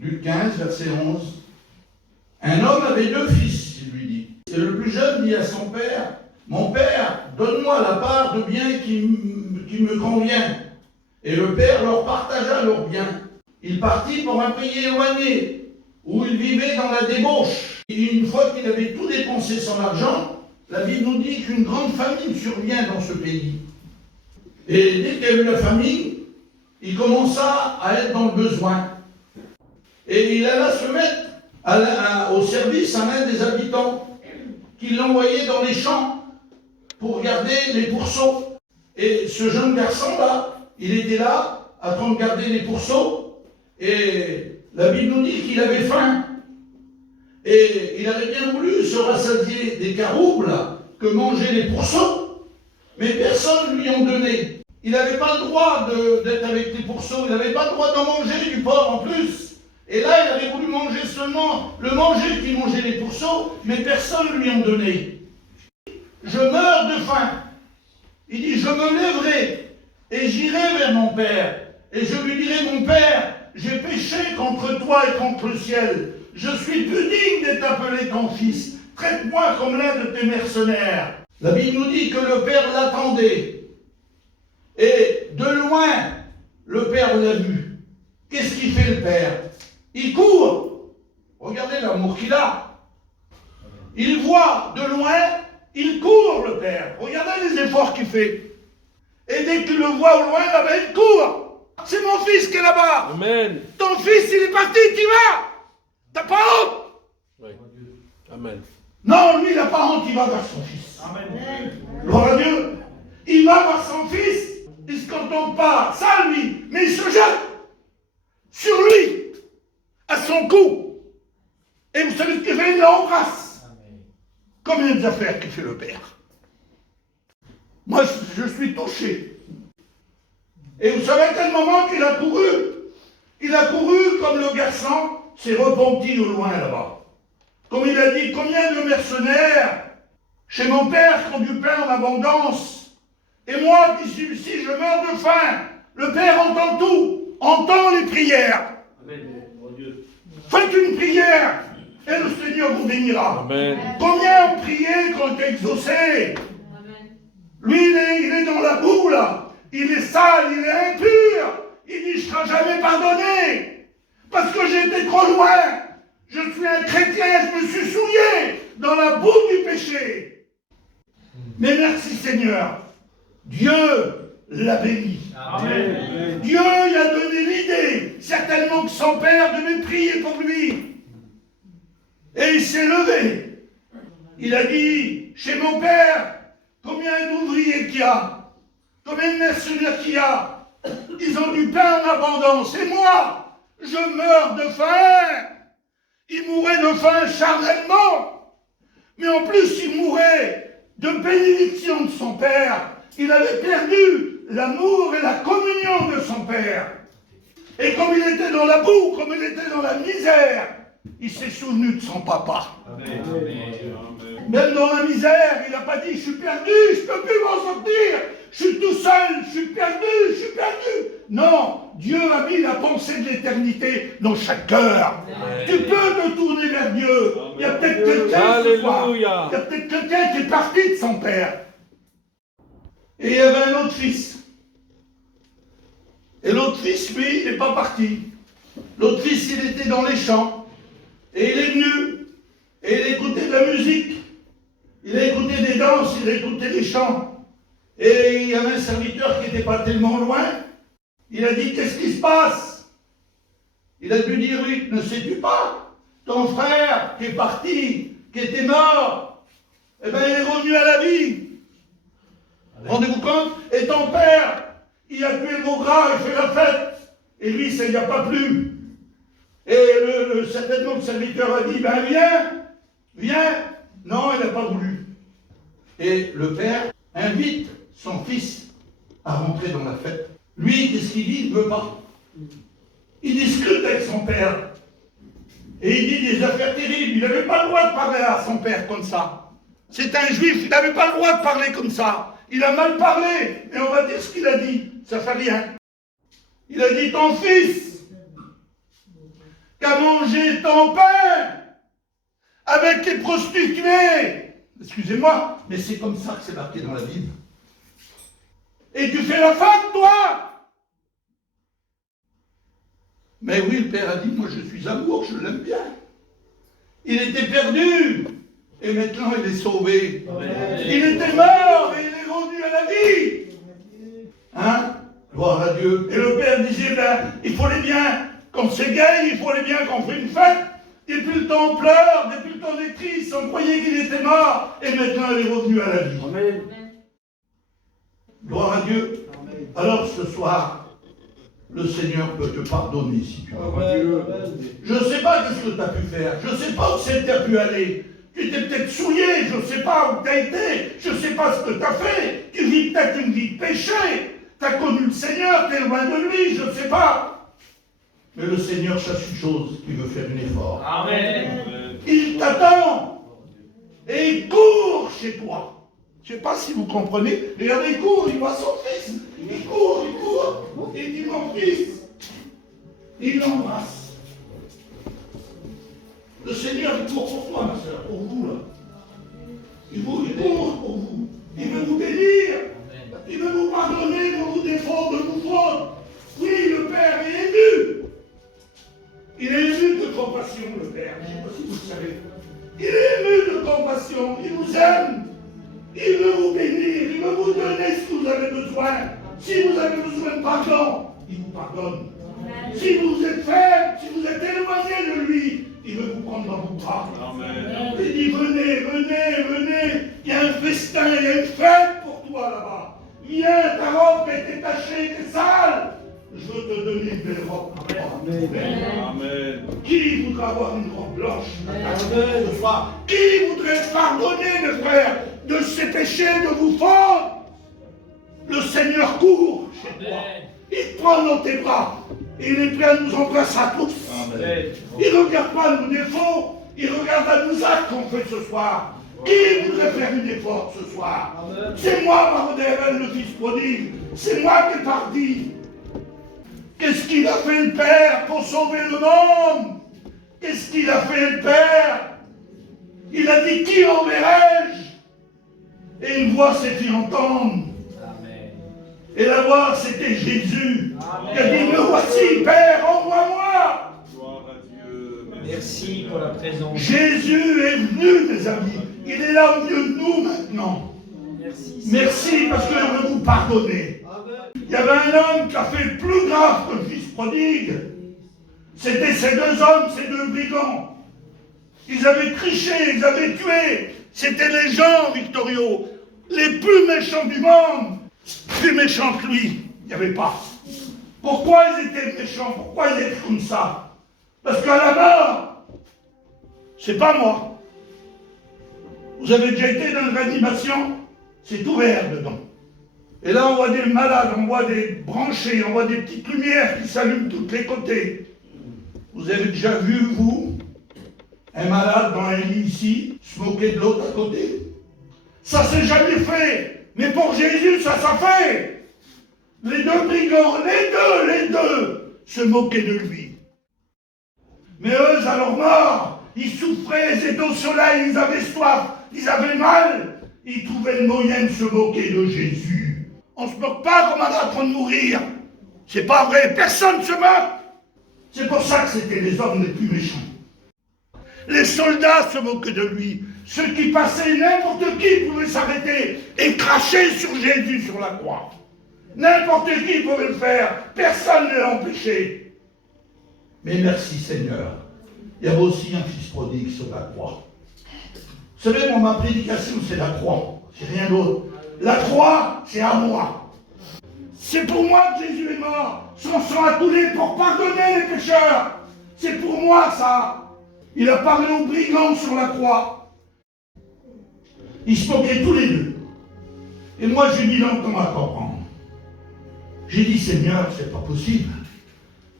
Luc 15, verset 11. Un homme avait 2 fils, il lui dit. Et le plus jeune dit à son père, « Mon père, donne-moi la part de bien qui me convient. » Et le père leur partagea leurs biens. Il partit pour un pays éloigné, où il vivait dans la débauche. Et une fois qu'il avait tout dépensé son argent, la Bible nous dit qu'une grande famine survient dans ce pays. Et dès qu'il y a eu la famine, il commença à être dans le besoin. Et il alla se mettre au service à l'un des habitants, qui l'envoyait dans les champs pour garder les pourceaux. Et ce jeune garçon-là, il était là, en train de garder les pourceaux, et la Bible nous dit qu'il avait faim. Et il avait bien voulu se rassasier des caroubes que mangeaient les pourceaux, mais personne ne lui en donnait. Il n'avait pas le droit d'être avec les pourceaux, il n'avait pas le droit d'en manger du porc en plus. Et là, il avait voulu manger seulement le manger qui mangeait les pourceaux, mais personne ne lui en donnait. Je meurs de faim. Il dit, je me lèverai et j'irai vers mon père. Et je lui dirai, mon père, j'ai péché contre toi et contre le ciel. Je suis plus digne d'être appelé ton fils. Traite-moi comme l'un de tes mercenaires. La Bible nous dit que le père l'attendait. Et de loin, le père l'a vu. Qu'est-ce qu'il fait le père? Il court. Regardez l'amour qu'il a. Il voit de loin, il court le père. Regardez les efforts qu'il fait. Et dès qu'il le voit au loin, là-bas, il court. C'est mon fils qui est là-bas. Amen. Ton fils, il est parti, tu vas. T'as pas honte? Oui. Amen. Non, lui, il n'a pas honte, il va vers son fils. Amen. Gloire à Dieu. Il va vers son fils. Il ne se contente pas, ça lui, mais il se jette sur lui, à son cou. Et vous savez ce qu'il fait? Il l'embrasse. Combien d'affaires qu'il fait le père? Moi, je suis touché. Et vous savez à quel moment qu'il a couru? Il a couru comme le garçon s'est repenti au loin là-bas. Comme il a dit, combien de mercenaires chez mon père qui ont du pain en abondance. Et moi, qui suis ici, je meurs de faim. Le Père entend tout, entend les prières. Amen. Mon Dieu. Faites une prière et le Seigneur vous bénira. Amen. Combien ont prié quand ont été exaucés? Lui, il est dans la boue, là. Il est sale, il est impur. Il dit, je ne serai jamais pardonné. Parce que j'ai été trop loin. Je suis un chrétien, je me suis souillé dans la boue du péché. Mais merci Seigneur. Dieu l'a béni. Amen. Dieu lui a donné l'idée, certainement que son père devait prier pour lui. Et il s'est levé. Il a dit, chez mon père, combien d'ouvriers qu'il y a, combien de mercenaires qu'il y a, ils ont du pain en abondance. Et moi, je meurs de faim. Il mourait de faim charnellement. Mais en plus, il mourait de bénédiction de son père. Il avait perdu l'amour et la communion de son père. Et comme il était dans la boue, comme il était dans la misère, il s'est souvenu de son papa. Amen. Même dans la misère, il n'a pas dit, je suis perdu, je ne peux plus m'en sortir, je suis tout seul, je suis perdu, je suis perdu. Non, Dieu a mis la pensée de l'éternité dans chaque cœur. Amen. Tu peux te tourner vers Dieu. Il y a peut-être quelqu'un ce soir. Alléluia. Il y a peut-être quelqu'un qui est parti de son père. Et il y avait un autre fils. Et l'autre fils, lui, il n'est pas parti. L'autre fils, il était dans les champs. Et il est venu. Et il écoutait de la musique. Il a écouté des danses, il a écouté des chants. Et il y avait un serviteur qui n'était pas tellement loin. Il a dit, qu'est-ce qui se passe? Il a dû dire, oui, ne sais-tu pas? Ton frère qui est parti, qui était mort, eh bien, il est revenu à la vie. Rendez-vous compte? Et ton père, il a tué le veau gras, il fait la fête. Et lui, ça n'y a pas plu. Et certainement le serviteur a dit, ben viens. Non, il n'a pas voulu. Et le père invite son fils à rentrer dans la fête. Lui, qu'est-ce qu'il dit? Il ne veut pas. Il discute avec son père. Et il dit des affaires terribles. Il n'avait pas le droit de parler à son père comme ça. C'est un juif, il n'avait pas le droit de parler comme ça. Il a mal parlé, mais on va dire ce qu'il a dit. Ça fait rien. Il a dit, ton fils, qu'a mangé ton père avec les prostituées. Excusez-moi, mais c'est comme ça que c'est marqué dans la Bible. Et tu fais la fête, toi? Mais oui, le père a dit, moi je suis amour, je l'aime bien. Il était perdu, et maintenant il est sauvé. Amen. Il était mort, et il est revenu à la vie. Hein? Gloire à Dieu. Et le père disait, ben, il faut les bien, quand c'est gay, il faut les bien qu'on fait une fête. Depuis le temps on pleure, depuis le temps on est triste, on croyait qu'il était mort, et maintenant il est revenu à la vie. Amen. Gloire à Dieu. Amen. Alors ce soir, le Seigneur peut te pardonner si tu veux. Dieu. Je ne sais pas ce que tu as pu faire, je ne sais pas où c'est que tu as pu aller. Tu t'es peut-être souillé, je ne sais pas où tu as été, je ne sais pas ce que tu as fait. Tu vis peut-être une vie de péché. Tu as connu le Seigneur, tu es loin de lui, je ne sais pas. Mais le Seigneur cherche une chose, il veut faire un effort. Amen. Il t'attend et il court chez toi. Je ne sais pas si vous comprenez. Regardez, il court, il voit son fils. Il court, et il dit mon fils. Il l'embrasse. Le Seigneur, il court pour toi, ma soeur, pour vous, là. Il court pour vous. Il veut vous bénir. Il veut vous pardonner de vos défauts, de vos fautes. Oui, le Père est ému. Il est ému de compassion, le Père. Je ne sais pas si vous le savez. Il est ému de compassion. Il vous aime. Il veut vous bénir. Il veut vous donner ce que vous avez besoin. Si vous avez besoin de pardon, il vous pardonne. Si vous êtes faible, si vous êtes éloigné de lui, il veut vous prendre dans vos bras. Amen. Il dit venez, venez, venez. Il y a un festin, il y a une fête pour toi là-bas. Viens, ta robe est détachée, t'es sale. Je veux te donner une belle robe. Amen. Amen. Qui voudra avoir une robe blanche Amen. ce soir? Qui voudrait pardonner, mes frères, de ses péchés, de vos fautes? Le Seigneur court chez toi. Il te prend dans tes bras. Il est prêt à nous embrasser à tous. Amen. Il ne regarde pas nos défauts. Il regarde à nos actes qu'on fait ce soir. Qui voudrait faire un effort ce soir? C'est moi, Marodével, le fils prodigue. C'est moi qui ai parti. Qu'est-ce qu'il a fait le Père pour sauver le monde? Qu'est-ce qu'il a fait le Père? Il a dit, qui enverrai-je? Et une voix s'est fait entendre. Et la voix, c'était Jésus. Il a dit, me voici, Père, envoie-moi. Gloire à Dieu. Merci pour la présence. Jésus est venu, mes amis. Il est là au milieu de nous maintenant. Merci. Merci parce que je veux vous pardonner. Il y avait un homme qui a fait plus grave que le fils prodigue. C'était ces deux hommes, ces deux brigands. Ils avaient triché, ils avaient tué. C'était les gens, Victorio, les plus méchants du monde. Plus méchants que lui, il n'y avait pas. Pourquoi ils étaient méchants? Pourquoi ils étaient comme ça? Parce qu'à la mort, c'est pas moi. Vous avez déjà été dans une réanimation? C'est ouvert dedans. Et là, on voit des malades, on voit des branchés, on voit des petites lumières qui s'allument de tous les côtés. Vous avez déjà vu, vous, un malade dans un lit ici, se moquer de l'autre à côté? Ça s'est jamais fait. Mais pour Jésus, ça fait. Les deux brigands, les deux, se moquaient de lui. Mais eux, à leur mort, ils souffraient, ils étaient au soleil, ils avaient soif, ils avaient mal. Ils trouvaient le moyen de se moquer de Jésus. On ne se moque pas comme on est en train de mourir. C'est pas vrai, personne ne se moque. C'est pour ça que c'était les hommes les plus méchants. Les soldats se moquaient de lui. Ceux qui passaient, n'importe qui pouvait s'arrêter et cracher sur Jésus sur la croix. N'importe qui pouvait le faire. Personne ne l'a empêché. Mais merci Seigneur. Il y avait aussi un fils prodigue sur la croix. Vous savez, moi, ma prédication, c'est la croix. C'est rien d'autre. La croix, c'est à moi. C'est pour moi que Jésus est mort. Son sang a coulé pour pardonner les pécheurs. C'est pour moi ça. Il a parlé aux brigands sur la croix. Ils se moquaient tous les deux. Et moi, j'ai mis longtemps à comprendre. J'ai dit, Seigneur, c'est pas possible.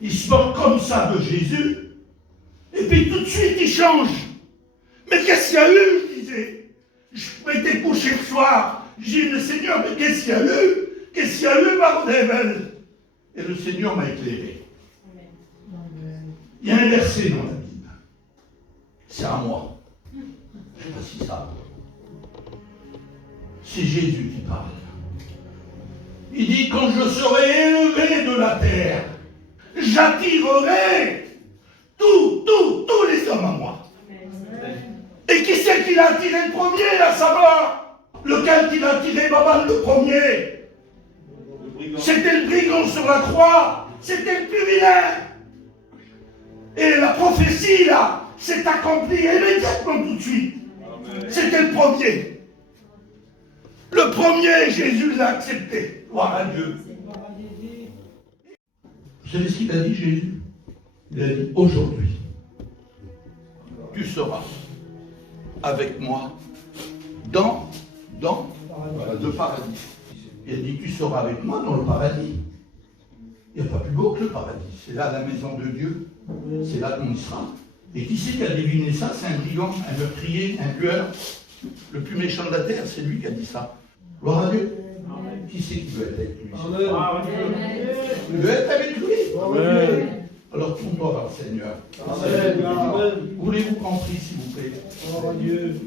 Ils se moquent comme ça de Jésus. Et puis tout de suite, ils changent. Mais qu'est-ce qu'il y a eu, je disais. Je m'étais couché le soir. J'ai dit, mais Seigneur, mais qu'est-ce qu'il y a eu? Qu'est-ce qu'il y a eu, Marodével? Et le Seigneur m'a éclairé. Il y a un verset dans la Bible. C'est à moi. Je ne sais pas si ça. C'est Jésus qui parle. Il dit, quand je serai élevé de la terre, j'attirerai tous les hommes à moi. Et qui c'est qui l'a attiré le premier, là, ça va? Lequel qui l'a attiré, Babal, le premier? C'était le brigand sur la croix. C'était le plus vilain. Et la prophétie, là, s'est accomplie immédiatement tout de suite. C'était le premier. Le premier, Jésus l'a accepté. Gloire à Dieu. Vous savez ce qu'il a dit, Jésus? Il a dit, aujourd'hui, tu seras avec moi dans le paradis. Il a dit, tu seras avec moi dans le paradis. Il n'y a pas plus beau que le paradis. C'est là la maison de Dieu. C'est là qu'on y sera. Et qui c'est qui a deviné ça? C'est un brigand, un meurtrier, un tueur. Le plus méchant de la terre, c'est lui qui a dit ça. Gloire à Dieu. Qui c'est qui veut être avec lui? Tu veux être avec lui? Amen. Alors tourne-toi vers le Seigneur. Amen. Voulez-vous rentrer, s'il vous plaît? Gloire à Dieu.